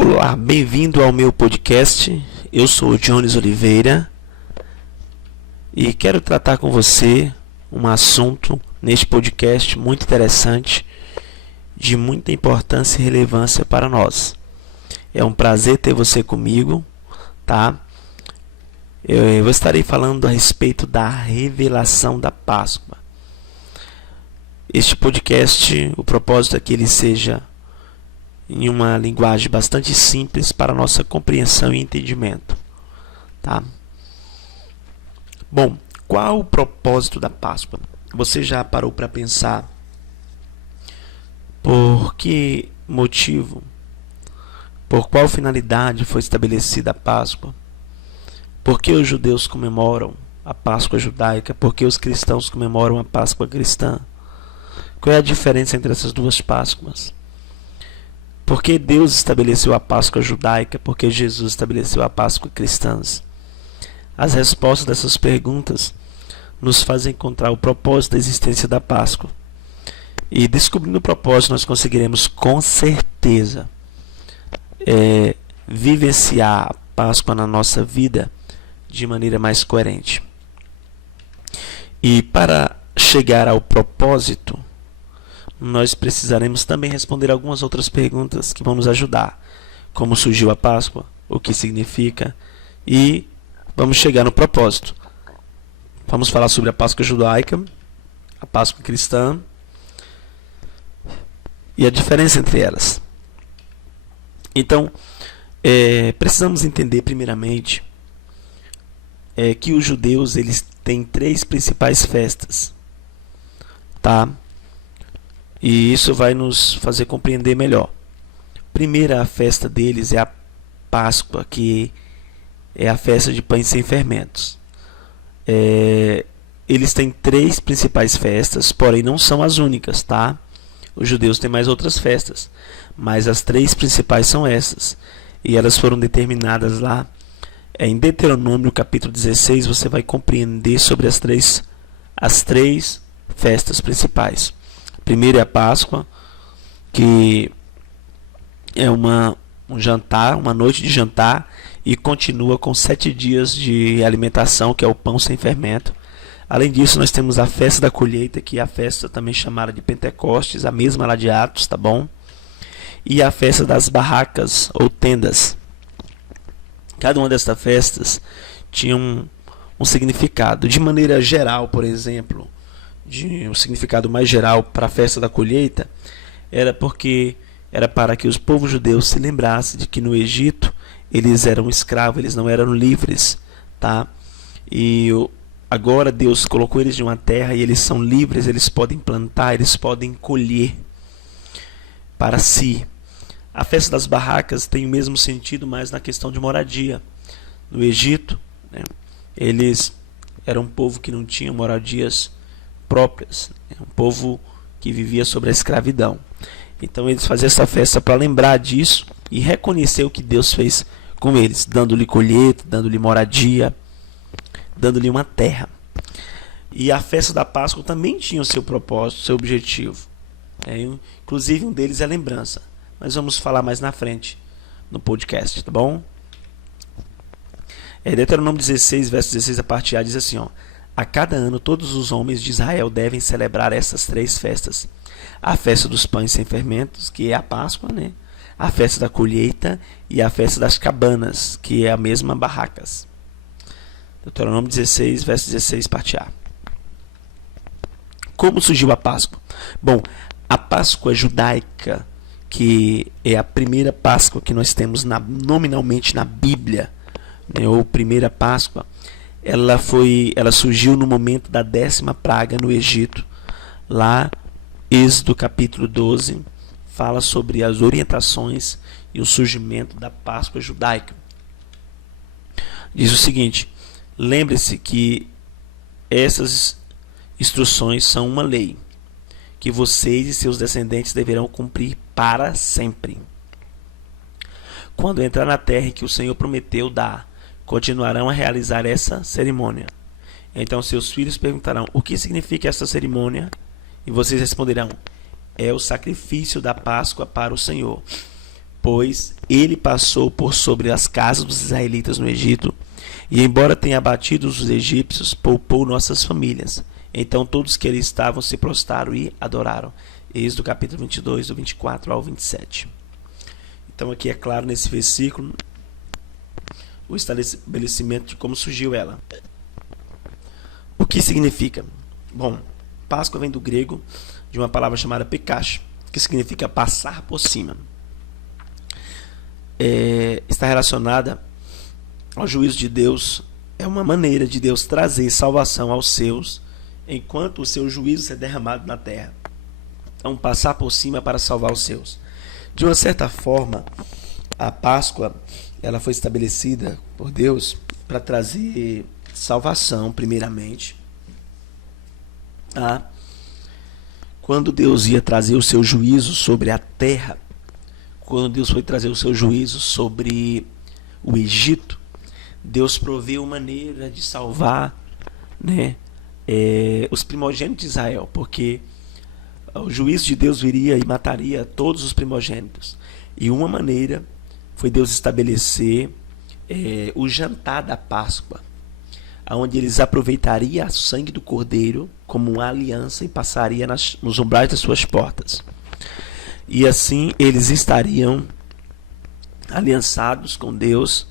Olá, bem-vindo ao meu podcast. Eu sou o Jones Oliveira e quero tratar com você um assunto neste podcast muito interessante, de muita importância e relevância para nós. É um prazer ter você comigo, tá? Eu estarei falando a respeito da revelação da Páscoa. Este podcast, o propósito é que ele seja em uma linguagem bastante simples para nossa compreensão e entendimento, tá? Bom, qual o propósito da Páscoa? Você já parou para pensar por que motivo, por qual finalidade foi estabelecida a Páscoa? Por que os judeus comemoram a Páscoa judaica? Por que os cristãos comemoram a Páscoa cristã? Qual é a diferença entre essas duas Páscoas? Por que Deus estabeleceu a Páscoa judaica? Por que Jesus estabeleceu a Páscoa cristã? As respostas dessas perguntas nos fazem encontrar o propósito da existência da Páscoa. E descobrindo o propósito, nós conseguiremos com certeza vivenciar a Páscoa na nossa vida de maneira mais coerente. E para chegar ao propósito, nós precisaremos também responder algumas outras perguntas que vão nos ajudar. Como surgiu a Páscoa, o que significa, e vamos chegar no propósito. Vamos falar sobre a Páscoa judaica, a Páscoa cristã e a diferença entre elas. Então, precisamos entender primeiramente que os judeus eles têm três principais festas, tá? E isso vai nos fazer compreender melhor. Primeira festa deles é a Páscoa, que é a festa de pães sem fermentos. Eles têm três principais festas, porém não são as únicas, tá? Os judeus têm mais outras festas, mas as três principais são essas. E elas foram determinadas lá em Deuteronômio capítulo 16. Você vai compreender sobre as três festas principais. Primeiro é a Páscoa, que é um jantar, uma noite de jantar, e continua com 7 dias de alimentação, que é o pão sem fermento. Além disso, nós temos a festa da colheita, que é a festa também chamada de Pentecostes, a mesma lá de Atos, tá bom? E a festa das barracas ou tendas. Cada uma dessas festas tinha um significado. De maneira geral, por exemplo, um significado mais geral para a festa da colheita, era para que os povos judeus se lembrassem de que no Egito eles eram escravos, eles não eram livres, tá? E agora Deus colocou eles em uma terra e eles são livres, eles podem plantar, eles podem colher para si. A festa das barracas tem o mesmo sentido, mas na questão de moradia. No Egito, né, eles eram um povo que não tinha moradias próprias, um povo que vivia sobre a escravidão. Então eles faziam essa festa para lembrar disso e reconhecer o que Deus fez com eles, dando-lhe colheita, dando-lhe moradia, dando-lhe uma terra. E a festa da Páscoa também tinha o seu propósito, o seu objetivo. Inclusive um deles é a lembrança. Mas vamos falar mais na frente no podcast, tá bom? Deuteronômio 16, verso 16, a parte A, diz assim, ó: a cada ano todos os homens de Israel devem celebrar essas três festas. A festa dos pães sem fermentos, que é a Páscoa, né? A festa da colheita e a festa das cabanas, que é a mesma barracas. Deuteronômio 16, verso 16, parte A. Como surgiu a Páscoa? Bom, a Páscoa judaica, que é a primeira Páscoa que nós temos nominalmente na Bíblia, né, ou primeira Páscoa, ela surgiu no momento da 10ª praga no Egito. Lá, Êxodo capítulo 12 fala sobre as orientações e o surgimento da Páscoa judaica. Diz o seguinte: lembre-se que essas instruções são uma lei que vocês e seus descendentes deverão cumprir para sempre. Quando entrar na terra que o Senhor prometeu dar, continuarão a realizar essa cerimônia. Então seus filhos perguntarão: o que significa essa cerimônia? E vocês responderão: é o sacrifício da Páscoa para o Senhor. pois ele passou por sobre as casas dos israelitas no Egito, e embora tenha abatido os egípcios, poupou nossas famílias. Então todos que ali estavam se prostraram e adoraram. Êxodo capítulo 22, do 24 ao 27. Então aqui é claro nesse versículo o estabelecimento de como surgiu ela. O que significa? Bom, Páscoa vem do grego de uma palavra chamada pekash, que significa passar por cima. Está relacionada ao juízo de Deus. É uma maneira de Deus trazer salvação aos seus, enquanto o seu juízo é derramado na terra. Então, passar por cima para salvar os seus. De uma certa forma, a Páscoa ela foi estabelecida por Deus para trazer salvação, primeiramente. Quando Deus ia trazer o seu juízo sobre a terra, quando Deus foi trazer o seu juízo sobre o Egito, Deus proveu maneira de salvar, né, os primogênitos de Israel, porque o juízo de Deus viria e mataria todos os primogênitos. E uma maneira foi Deus estabelecer o jantar da Páscoa, onde eles aproveitariam o sangue do cordeiro como uma aliança e passaria nos umbrais das suas portas. E assim eles estariam aliançados com Deus,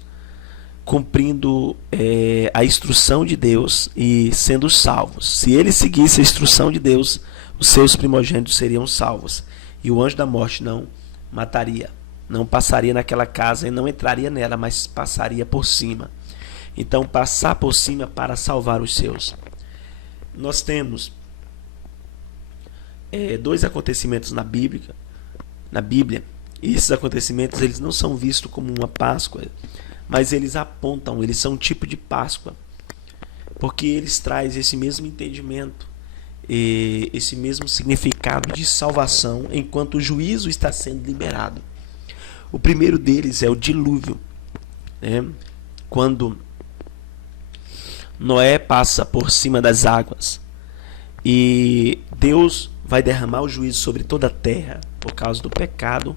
cumprindo a instrução de Deus e sendo salvos. Se eles seguissem a instrução de Deus, os seus primogênitos seriam salvos. E o anjo da morte não mataria, não passaria naquela casa e não entraria nela, mas passaria por cima. Então, passar por cima para salvar os seus. Nós temos dois acontecimentos na Bíblia. E esses acontecimentos eles não são vistos como uma Páscoa, mas eles apontam, eles são um tipo de Páscoa, porque eles trazem esse mesmo entendimento, esse mesmo significado de salvação, enquanto o juízo está sendo liberado. O primeiro deles é o dilúvio, né? Quando Noé passa por cima das águas e Deus vai derramar o juízo sobre toda a terra por causa do pecado,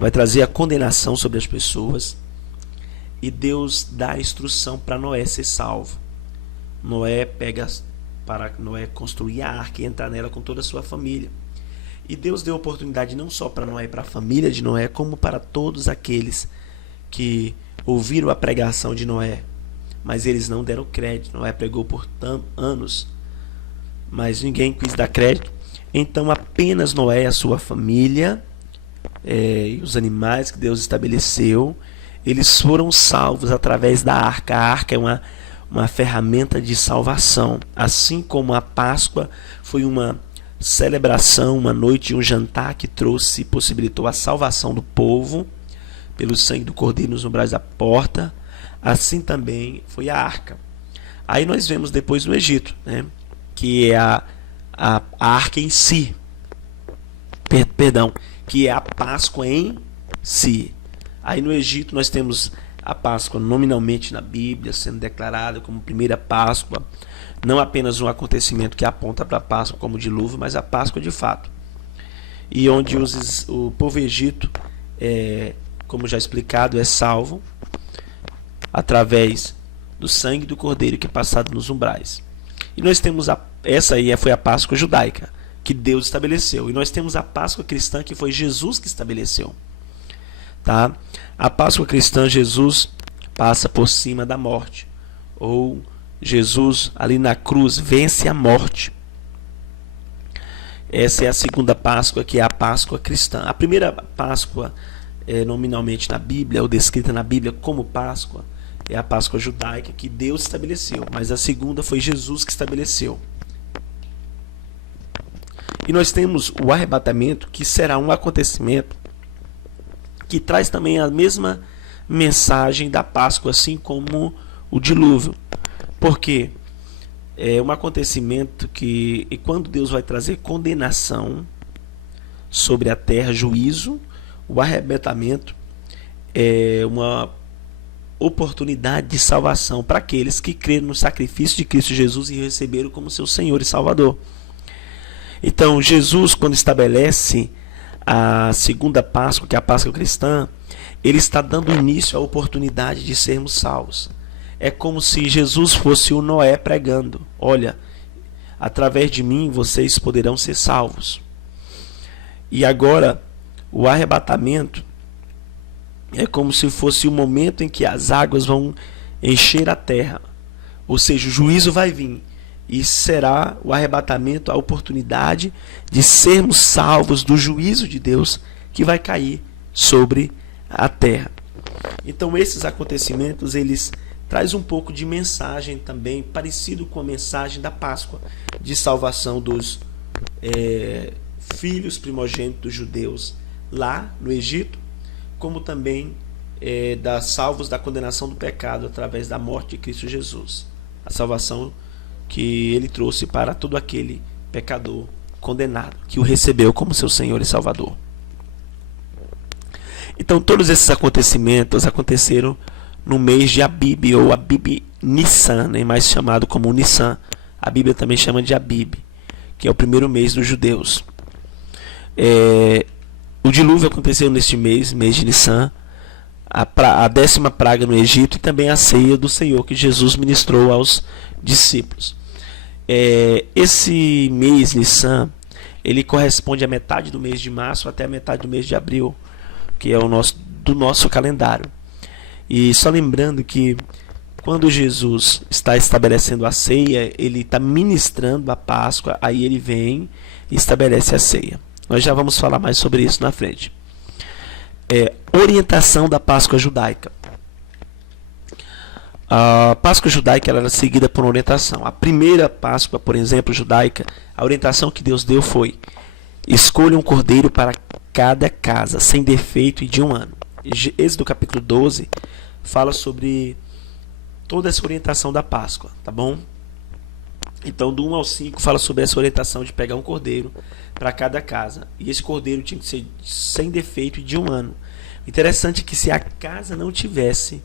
vai trazer a condenação sobre as pessoas, e Deus dá a instrução para Noé ser salvo. Noé pega para Noé construir a arca e entrar nela com toda a sua família. E Deus deu oportunidade não só para Noé e para a família de Noé, como para todos aqueles que ouviram a pregação de Noé, mas eles não deram crédito. Noé pregou por anos, mas ninguém quis dar crédito. Então apenas Noé e a sua família e os animais que Deus estabeleceu, eles foram salvos através da arca. A arca é uma ferramenta de salvação, assim como a Páscoa foi uma celebração, uma noite, um jantar que trouxe e possibilitou a salvação do povo pelo sangue do cordeiro nos umbrais da porta. Assim também foi a arca. Aí nós vemos depois no Egito, né, que é a arca em si, que é a Páscoa em si. Aí no Egito nós temos a Páscoa nominalmente na Bíblia sendo declarada como primeira Páscoa, não apenas um acontecimento que aponta para a Páscoa como dilúvio, mas a Páscoa de fato. E onde o povo egito, como já explicado, é salvo através do sangue do cordeiro que é passado nos umbrais. E nós temos essa aí foi a Páscoa judaica, que Deus estabeleceu. E nós temos a Páscoa cristã, que foi Jesus que estabeleceu. Tá? A Páscoa cristã, Jesus passa por cima da morte, ou Jesus ali na cruz vence a morte. Essa é a segunda Páscoa, que é a Páscoa cristã. A primeira Páscoa, nominalmente na Bíblia, ou descrita na Bíblia como Páscoa, é a Páscoa judaica, que Deus estabeleceu, mas a segunda foi Jesus que estabeleceu. E nós temos o arrebatamento, que será um acontecimento que traz também a mesma mensagem da Páscoa, assim como o dilúvio. Porque é um acontecimento que, e quando Deus vai trazer condenação sobre a terra, juízo, o arrebatamento é uma oportunidade de salvação para aqueles que creram no sacrifício de Cristo Jesus e receberam como seu Senhor e Salvador. Então, Jesus, quando estabelece a segunda Páscoa, que é a Páscoa cristã, ele está dando início à oportunidade de sermos salvos. É como se Jesus fosse o Noé pregando: olha, através de mim vocês poderão ser salvos. E agora, o arrebatamento é como se fosse o momento em que as águas vão encher a terra. Ou seja, o juízo vai vir. E será o arrebatamento a oportunidade de sermos salvos do juízo de Deus que vai cair sobre a terra. Então esses acontecimentos, eles trazem um pouco de mensagem também, parecido com a mensagem da Páscoa, de salvação dos filhos primogênitos dos judeus lá no Egito, como também salvos da condenação do pecado através da morte de Cristo Jesus. A salvação que ele trouxe para todo aquele pecador condenado, que o recebeu como seu Senhor e Salvador. Então todos esses acontecimentos aconteceram no mês de Abib, ou Abib Nissan, né, mais chamado como Nissan. A Bíblia também chama de Abib, que é o primeiro mês dos judeus. O dilúvio aconteceu neste mês de Nissan, a 10ª praga no Egito, e também a ceia do Senhor que Jesus ministrou aos discípulos. Esse mês Nissan, ele corresponde à metade do mês de março até a metade do mês de abril, que é do nosso calendário. E só lembrando que quando Jesus está estabelecendo a ceia, ele está ministrando a Páscoa, aí ele vem e estabelece a ceia. Nós já vamos falar mais sobre isso na frente. Orientação da Páscoa judaica. A Páscoa judaica, ela era seguida por uma orientação. A primeira Páscoa, por exemplo, judaica, a orientação que Deus deu foi: escolha um cordeiro para cada casa, sem defeito e de 1 ano. Êxodo capítulo 12 fala sobre toda essa orientação da Páscoa, tá bom? Então, do 1 ao 5 fala sobre essa orientação de pegar um cordeiro para cada casa. E esse cordeiro tinha que ser sem defeito e de 1 ano. Interessante que se a casa não tivesse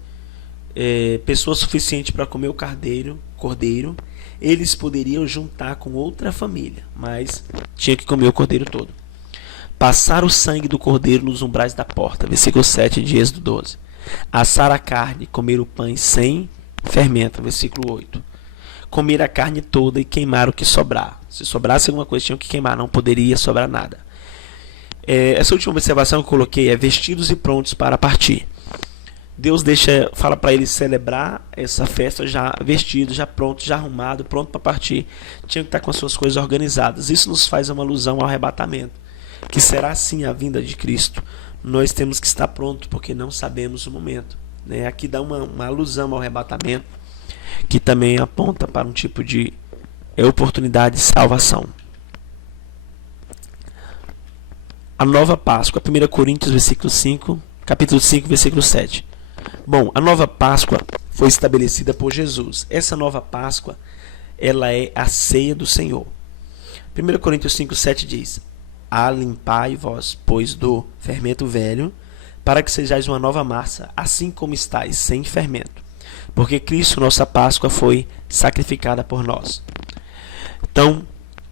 pessoa suficiente para comer o cordeiro, eles poderiam juntar com outra família, mas tinha que comer o cordeiro todo. Passar o sangue do cordeiro nos umbrais da porta, versículo 7 de Êxodo 12. Assar a carne, comer o pão sem fermento, versículo 8. Comer a carne toda e queimar o que sobrar. Se sobrasse alguma coisa, tinham que queimar, não poderia sobrar nada. Essa última observação que eu coloquei é vestidos e prontos para partir. Deus fala para eles celebrar essa festa já vestido, já pronto, já arrumado, pronto para partir. Tinha que estar com as suas coisas organizadas. Isso nos faz uma alusão ao arrebatamento, que será sim a vinda de Cristo. Nós temos que estar prontos, porque não sabemos o momento, né? Aqui dá uma alusão ao arrebatamento, que também aponta para um tipo de oportunidade de salvação. A nova Páscoa, 1 Coríntios capítulo 5, versículo 7. Bom, a nova Páscoa foi estabelecida por Jesus. Essa nova Páscoa, ela é a ceia do Senhor. 1 Coríntios 5, 7 diz: Alimpai-vos, pois, do fermento velho, para que sejais uma nova massa, assim como estáis, sem fermento. Porque Cristo, nossa Páscoa, foi sacrificada por nós. Então,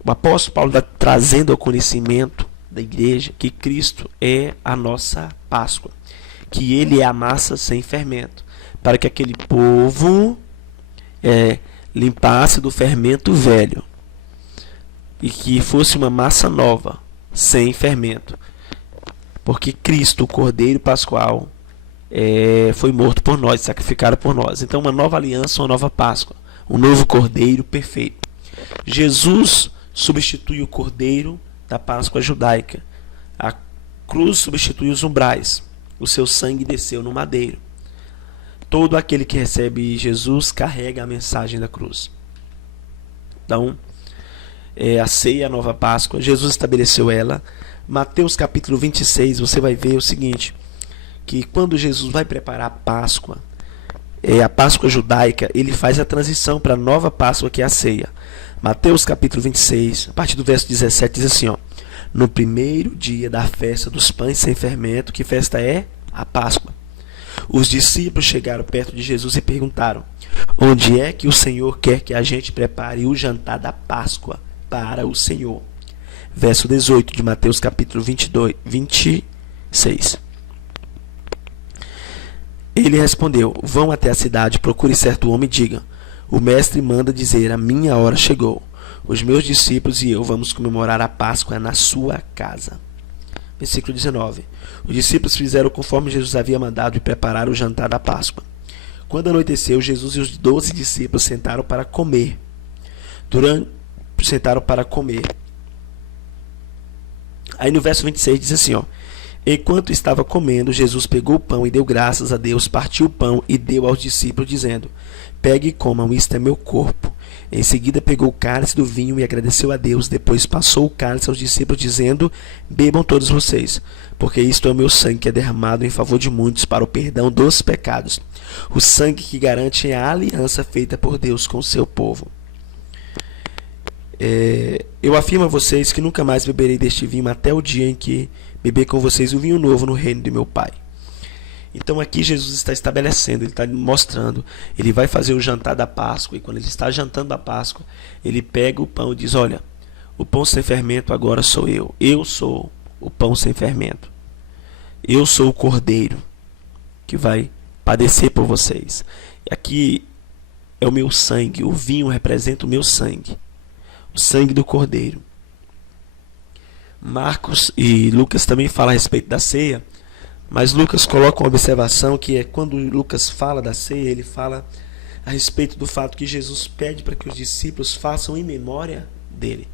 o apóstolo Paulo está trazendo ao conhecimento da igreja que Cristo é a nossa Páscoa, que ele é a massa sem fermento, para que aquele povo limpasse do fermento velho e que fosse uma massa nova, sem fermento, porque Cristo, o Cordeiro Pascual, foi morto por nós, sacrificado por nós. Então, uma nova aliança, uma nova Páscoa, um novo Cordeiro perfeito. Jesus substitui o Cordeiro da Páscoa judaica. A cruz substitui os umbrais. O seu sangue desceu no madeiro. Todo aquele que recebe Jesus carrega a mensagem da cruz. Então, a ceia, a nova Páscoa, Jesus estabeleceu ela. Mateus capítulo 26, você vai ver o seguinte, que quando Jesus vai preparar a Páscoa judaica, ele faz a transição para a nova Páscoa, que é a ceia. Mateus capítulo 26, a partir do verso 17, diz assim: no primeiro dia da festa dos pães sem fermento, que festa é? A Páscoa. Os discípulos chegaram perto de Jesus e perguntaram: onde é que o Senhor quer que a gente prepare o jantar da Páscoa para o Senhor? verso 18 de Mateus capítulo 26. Ele respondeu: vão até a cidade, procure certo homem e diga: o mestre manda dizer, a minha hora chegou. Os meus discípulos e eu vamos comemorar a Páscoa na sua casa. Versículo 19. Os discípulos fizeram conforme Jesus havia mandado e prepararam o jantar da Páscoa. Quando anoiteceu, Jesus e os 12 discípulos sentaram para comer. Aí no verso 26 diz assim, enquanto estava comendo, Jesus pegou o pão e deu graças a Deus, partiu o pão e deu aos discípulos, dizendo: pegue e comam, isto é meu corpo. Em seguida pegou o cálice do vinho e agradeceu a Deus. Depois passou o cálice aos discípulos, dizendo: bebam todos vocês, porque isto é o meu sangue que é derramado em favor de muitos para o perdão dos pecados. O sangue que garante a aliança feita por Deus com o seu povo. Eu afirmo a vocês que nunca mais beberei deste vinho até o dia em que beber com vocês o vinho novo no reino de meu Pai. Então aqui Jesus está estabelecendo, ele está mostrando, ele vai fazer o jantar da Páscoa, e quando ele está jantando a Páscoa, ele pega o pão e diz: olha, o pão sem fermento agora sou eu sou o pão sem fermento, eu sou o cordeiro que vai padecer por vocês. Aqui é o meu sangue, o vinho representa o meu sangue, o sangue do cordeiro. Marcos e Lucas também falam a respeito da ceia, mas Lucas coloca uma observação que é quando Lucas fala da ceia, ele fala a respeito do fato que Jesus pede para que os discípulos façam em memória dele.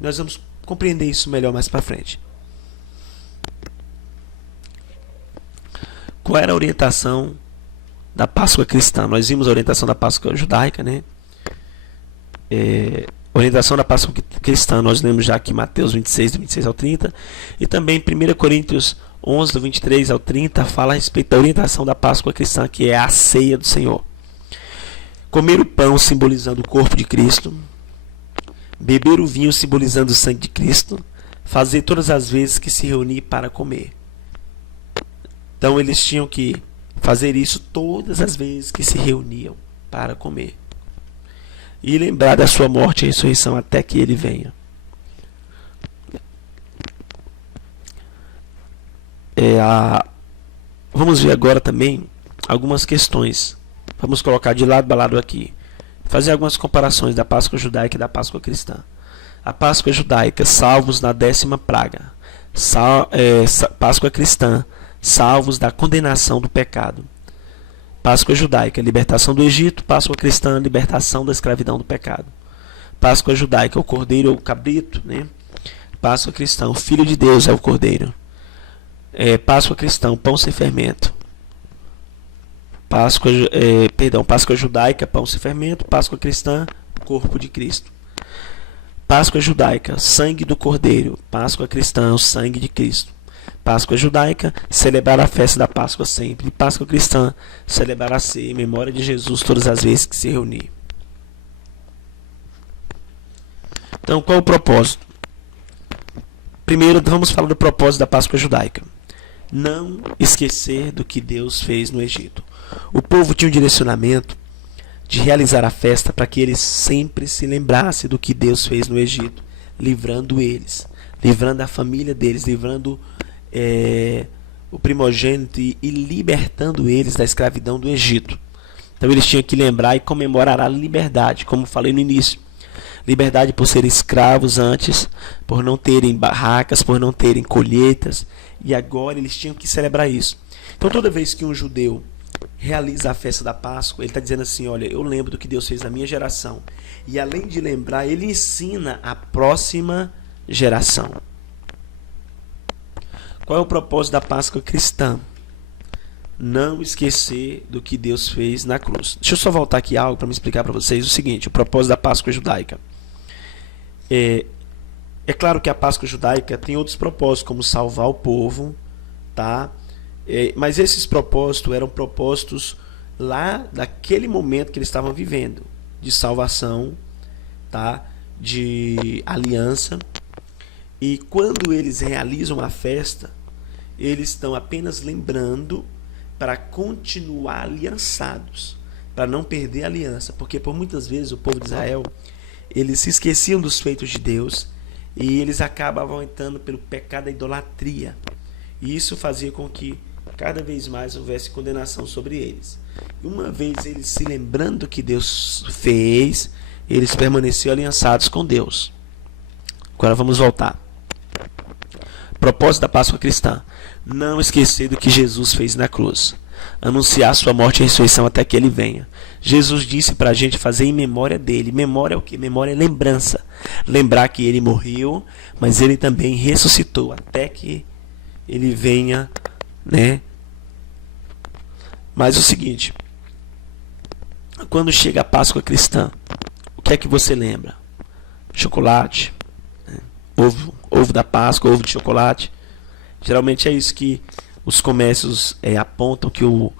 Nós vamos compreender isso melhor mais para frente. Qual era a orientação da Páscoa cristã? Nós vimos a orientação da Páscoa judaica, né? Orientação da Páscoa cristã, nós lemos já aqui Mateus 26, do 26 ao 30, e também 1 Coríntios 11, do 23 ao 30, fala a respeito da orientação da Páscoa cristã, que é a ceia do Senhor. Comer o pão simbolizando o corpo de Cristo, beber o vinho simbolizando o sangue de Cristo, fazer todas as vezes que se reunir para comer. Então eles tinham que fazer isso todas as vezes que se reuniam para comer. E lembrar da sua morte e ressurreição até que ele venha. Vamos ver agora também algumas questões. Vamos colocar de lado a lado aqui. Fazer algumas comparações da Páscoa judaica e da Páscoa cristã. A Páscoa judaica, salvos na 10ª praga. Páscoa cristã, salvos da condenação do pecado. Páscoa judaica, libertação do Egito. Páscoa cristã, libertação da escravidão do pecado. Páscoa judaica, o cordeiro ou o cabrito, né? Páscoa cristã, o Filho de Deus é o cordeiro. Páscoa cristã, pão sem fermento. Páscoa judaica, pão sem fermento. Páscoa cristã, corpo de Cristo. Páscoa judaica, sangue do cordeiro. Páscoa cristã, o sangue de Cristo. Páscoa judaica, celebrar a festa da Páscoa sempre. E Páscoa cristã, celebrar a ceia em memória de Jesus todas as vezes que se reunir. Então, qual o propósito? Primeiro, vamos falar do propósito da Páscoa judaica. Não esquecer do que Deus fez no Egito. O povo tinha um direcionamento de realizar a festa para que eles sempre se lembrassem do que Deus fez no Egito, livrando eles, livrando a família deles, livrando o primogênito e libertando eles da escravidão do Egito. Então eles tinham que lembrar e comemorar a liberdade, como falei no início. Liberdade por serem escravos antes, por não terem barracas, por não terem colheitas, e agora eles tinham que celebrar isso. Então toda vez que um judeu realiza a festa da Páscoa, ele está dizendo assim: olha, eu lembro do que Deus fez na minha geração, e além de lembrar, ele ensina a próxima geração. Qual é o propósito da Páscoa cristã? Não esquecer do que Deus fez na cruz. Deixa eu só voltar aqui algo para me explicar para vocês o seguinte: o propósito da Páscoa judaica. É claro que a Páscoa judaica tem outros propósitos, como salvar o povo, tá? Mas esses propósitos eram propósitos lá daquele momento que eles estavam vivendo, de salvação, tá? De aliança. E quando eles realizam a festa, eles estão apenas lembrando para continuar aliançados, para não perder a aliança, porque por muitas vezes o povo de Israel, eles se esqueciam dos feitos de Deus e eles acabavam entrando pelo pecado da idolatria. E isso fazia com que cada vez mais houvesse condenação sobre eles. E uma vez eles se lembrando do que Deus fez, eles permaneciam aliançados com Deus. Agora vamos voltar. Propósito da Páscoa cristã: não esquecer do que Jesus fez na cruz, anunciar sua morte e ressurreição até que ele venha. Jesus disse para a gente fazer em memória dele. Memória é o que? Memória é lembrança. Lembrar que ele morreu, mas ele também ressuscitou até que ele venha, né? Mas o seguinte, quando chega a Páscoa cristã, o que é que você lembra? Chocolate, né? Ovo da Páscoa, ovo de chocolate. Geralmente é isso que os comércios apontam que o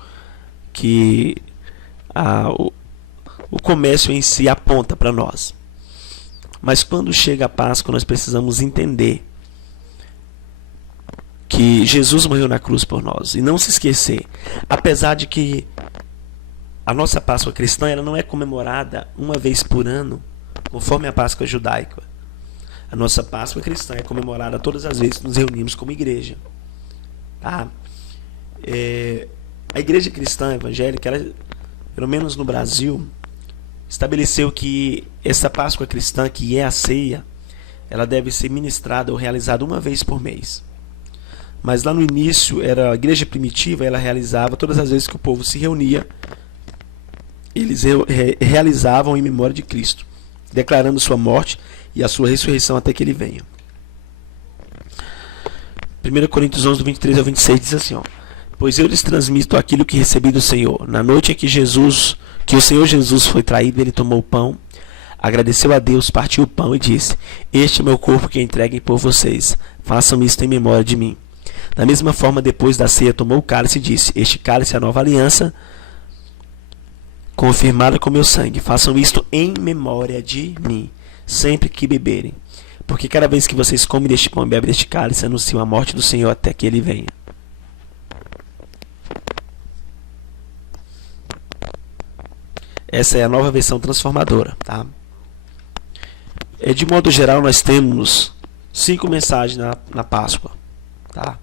comércio em si aponta para nós. Mas quando chega a Páscoa, nós precisamos entender que Jesus morreu na cruz por nós. E não se esquecer, apesar de que a nossa Páscoa cristã ela não é comemorada uma vez por ano, conforme a Páscoa judaica. A nossa Páscoa cristã é comemorada todas as vezes que nos reunimos como igreja. Tá? A igreja cristã evangélica, ela, pelo menos no Brasil, estabeleceu que essa Páscoa cristã, que é a ceia, ela deve ser ministrada ou realizada uma vez por mês. Mas lá no início, era a igreja primitiva, ela realizava todas as vezes que o povo se reunia, eles realizavam em memória de Cristo, declarando sua morte e a sua ressurreição até que ele venha. 1 Coríntios 11, do 23 ao 26 diz assim, ó: pois eu lhes transmito aquilo que recebi do Senhor. Na noite em que o Senhor Jesus foi traído, ele tomou o pão, agradeceu a Deus, partiu o pão e disse: este é meu corpo que é entregue por vocês. Façam isto em memória de mim. Da mesma forma, depois da ceia, tomou o cálice e disse: este cálice é a nova aliança, confirmada com meu sangue. Façam isto em memória de mim, sempre que beberem. Porque cada vez que vocês comem deste pão e bebem deste cálice, anunciam a morte do Senhor até que ele venha. Essa é a nova versão transformadora, tá? De modo geral, nós temos 5 mensagens na Páscoa, tá?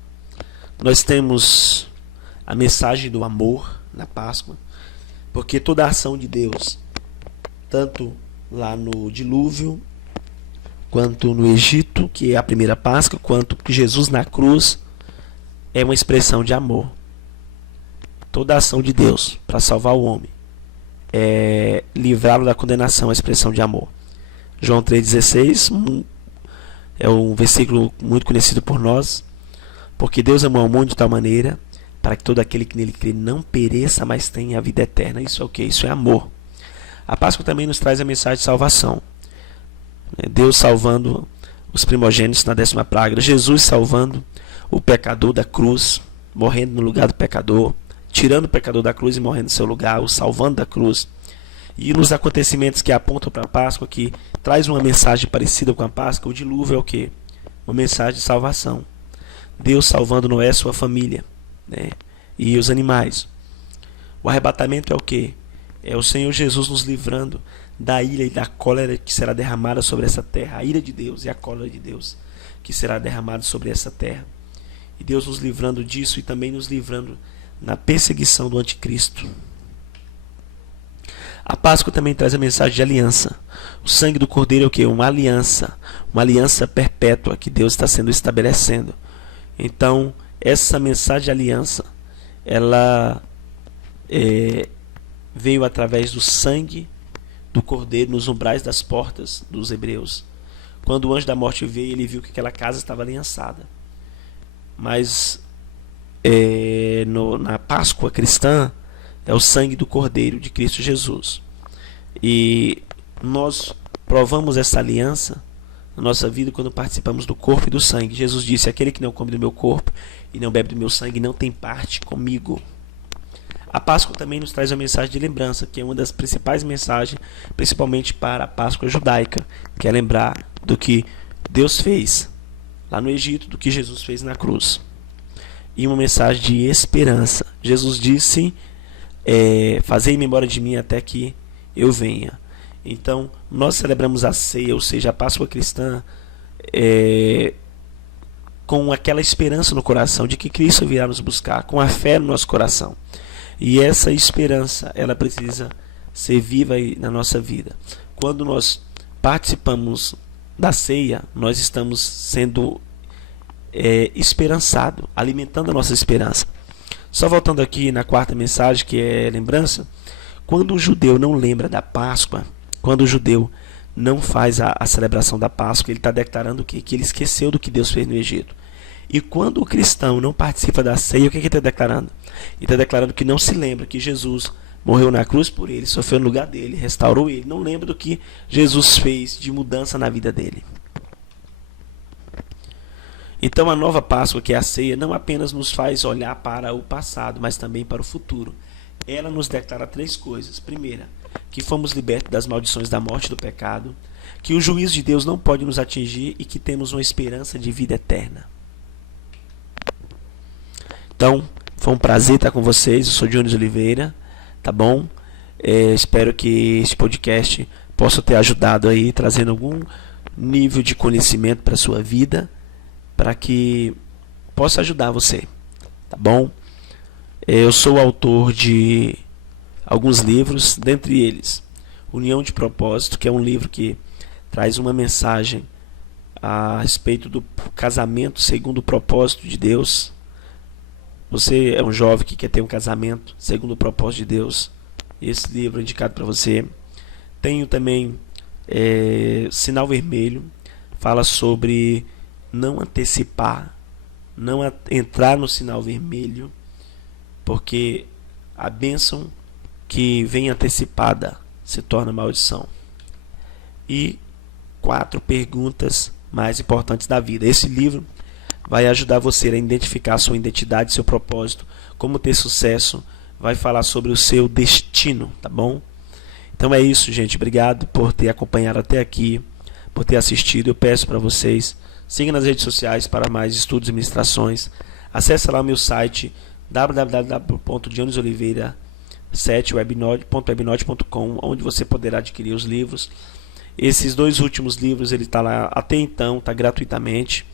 Nós temos a mensagem do amor na Páscoa, porque toda a ação de Deus, tanto lá no dilúvio, quanto no Egito, que é a primeira Páscoa, quanto Jesus na cruz, é uma expressão de amor. Toda a ação de Deus para salvar o homem, livrá-lo da condenação, a expressão de amor. João 3,16 é um versículo muito conhecido por nós. Porque Deus amou ao mundo de tal maneira para que todo aquele que nele crê não pereça, mas tenha a vida eterna. Isso é o que? Isso é amor. A Páscoa também nos traz a mensagem de salvação. Deus salvando os primogênitos na 10ª praga. Jesus salvando o pecador da cruz, morrendo no lugar do pecador, tirando o pecador da cruz e morrendo no seu lugar, o salvando da cruz. E nos acontecimentos que apontam para a Páscoa, que traz uma mensagem parecida com a Páscoa, o dilúvio é o que? Uma mensagem de salvação. Deus salvando Noé e sua família, né? E os animais. O arrebatamento é o que? É o Senhor Jesus nos livrando da ira e da cólera que será derramada sobre essa terra. A ira de Deus e a cólera de Deus que será derramada sobre essa terra. E Deus nos livrando disso e também nos livrando na perseguição do anticristo. A Páscoa também traz a mensagem de aliança. O sangue do Cordeiro é o que? Uma aliança perpétua que Deus está sendo estabelecendo. Então, essa mensagem de aliança, ela veio através do sangue do Cordeiro nos umbrais das portas dos hebreus. Quando o anjo da morte veio, ele viu que aquela casa estava aliançada. Mas na Páscoa cristã, é o sangue do Cordeiro de Cristo Jesus. E nós provamos essa aliança na nossa vida quando participamos do corpo e do sangue. Jesus disse: aquele que não come do meu corpo e não bebe do meu sangue não tem parte comigo. A Páscoa também nos traz a mensagem de lembrança, que é uma das principais mensagens, principalmente para a Páscoa judaica, que é lembrar do que Deus fez lá no Egito, do que Jesus fez na cruz. E uma mensagem de esperança. Jesus disse: fazei em memória de mim até que eu venha. Então, nós celebramos a ceia, ou seja, a Páscoa cristã, com aquela esperança no coração de que Cristo virá nos buscar, com a fé no nosso coração. E essa esperança, ela precisa ser viva aí na nossa vida. Quando nós participamos da ceia, nós estamos sendo esperançados, alimentando a nossa esperança. Só voltando aqui na quarta mensagem, que é lembrança, quando o judeu não lembra da Páscoa, quando o judeu não faz a celebração da Páscoa, ele está declarando o quê? Que ele esqueceu do que Deus fez no Egito. E quando o cristão não participa da ceia, o que ele está declarando? Ele está declarando que não se lembra que Jesus morreu na cruz por ele, sofreu no lugar dele, restaurou ele. Não lembra do que Jesus fez de mudança na vida dele. Então a nova Páscoa, que é a ceia, não apenas nos faz olhar para o passado, mas também para o futuro. Ela nos declara três coisas. Primeira, que fomos libertos das maldições da morte e do pecado, que o juízo de Deus não pode nos atingir e que temos uma esperança de vida eterna. Então, foi um prazer estar com vocês. Eu sou Jones Oliveira, tá bom? Espero que esse podcast possa ter ajudado aí, trazendo algum nível de conhecimento para a sua vida, para que possa ajudar você, tá bom? Eu sou autor de alguns livros, dentre eles União de Propósito, que é um livro que traz uma mensagem a respeito do casamento segundo o propósito de Deus. Você é um jovem que quer ter um casamento segundo o propósito de Deus, esse livro é indicado para você. Tenho também Sinal Vermelho, fala sobre não antecipar, não entrar no sinal vermelho, porque a bênção que vem antecipada se torna maldição. E 4 perguntas mais importantes da vida. Esse livro vai ajudar você a identificar a sua identidade, seu propósito, como ter sucesso, vai falar sobre o seu destino, tá bom? Então é isso, gente. Obrigado por ter acompanhado até aqui, por ter assistido. Eu peço para vocês, siga nas redes sociais para mais estudos e ministrações. Acesse lá o meu site www.dionisoliveira7webnode.com, onde você poderá adquirir os livros. Esses 2 últimos livros, ele está lá até então, está gratuitamente.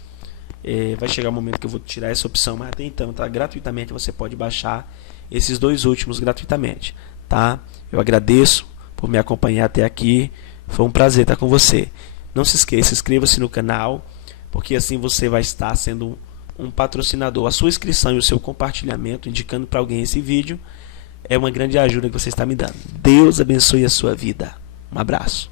Vai chegar um momento que eu vou tirar essa opção, mas até então está gratuitamente, você pode baixar esses 2 últimos gratuitamente, tá? Eu agradeço por me acompanhar até aqui, foi um prazer estar com você. Não se esqueça, inscreva-se no canal, porque assim você vai estar sendo um patrocinador. A sua inscrição e o seu compartilhamento, indicando para alguém esse vídeo, é uma grande ajuda que você está me dando. Deus abençoe a sua vida. Um abraço.